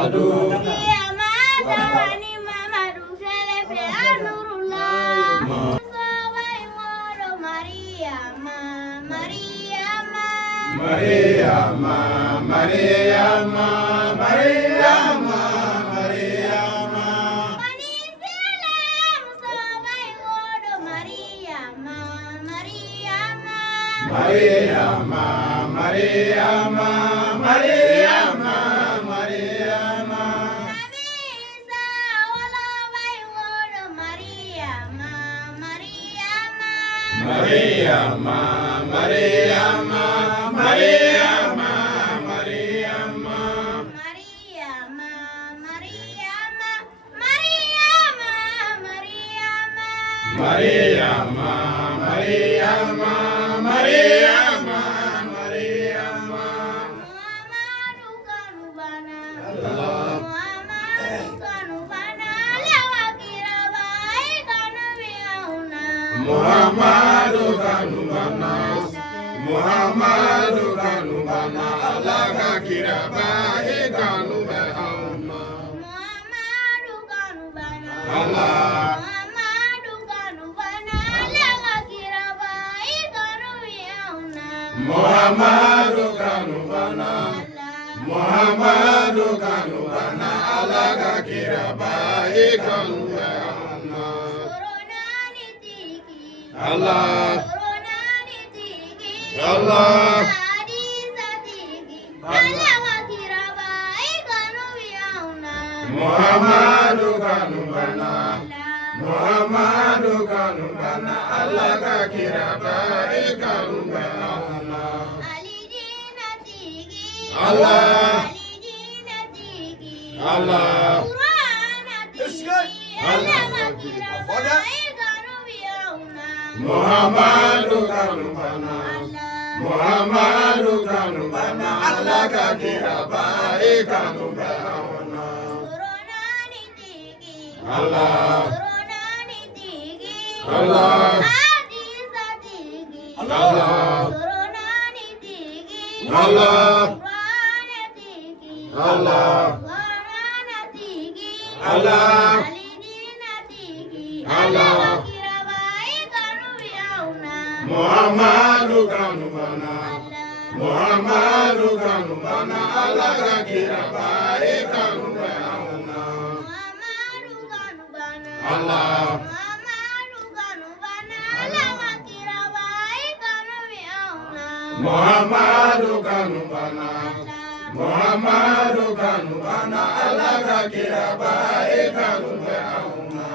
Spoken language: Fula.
Muhammadu. Mariama, Mariama, Mariama, Mariama. Mariama, Mariama, Mariama, Mariama. Mariama, Mariama, Mariama, Mariama. Mariama, Mariama, Mariama, Mariama. Muhammadu kanubana, Muhammadu kanubana, Allah kakiraba kanube auna. Muhammadu kanubana, Allah. Muhammadu kanubana, Allah kakiraba kanube auna. Muhammadu kanubana, Muhammadu kanubana, Allah kakiraba kanube auna. Allah, Allah, Muhammadu kanubana, Muhammadu kanubana, Allah kakiraba kanube auna. Allah, Allah, Muhammadu kanubana, Muhammadu kanubana, Allah kakiraba kanube auna. Allah, Allah, Allah, Allah, Allah, Allah. Muhammadu kanubana, Muhammadu kanubana, Allah kakiraba kanube auna. Allah, Muhammadu kanubana, Muhammadu kanubana, Allah kakiraba kanube auna.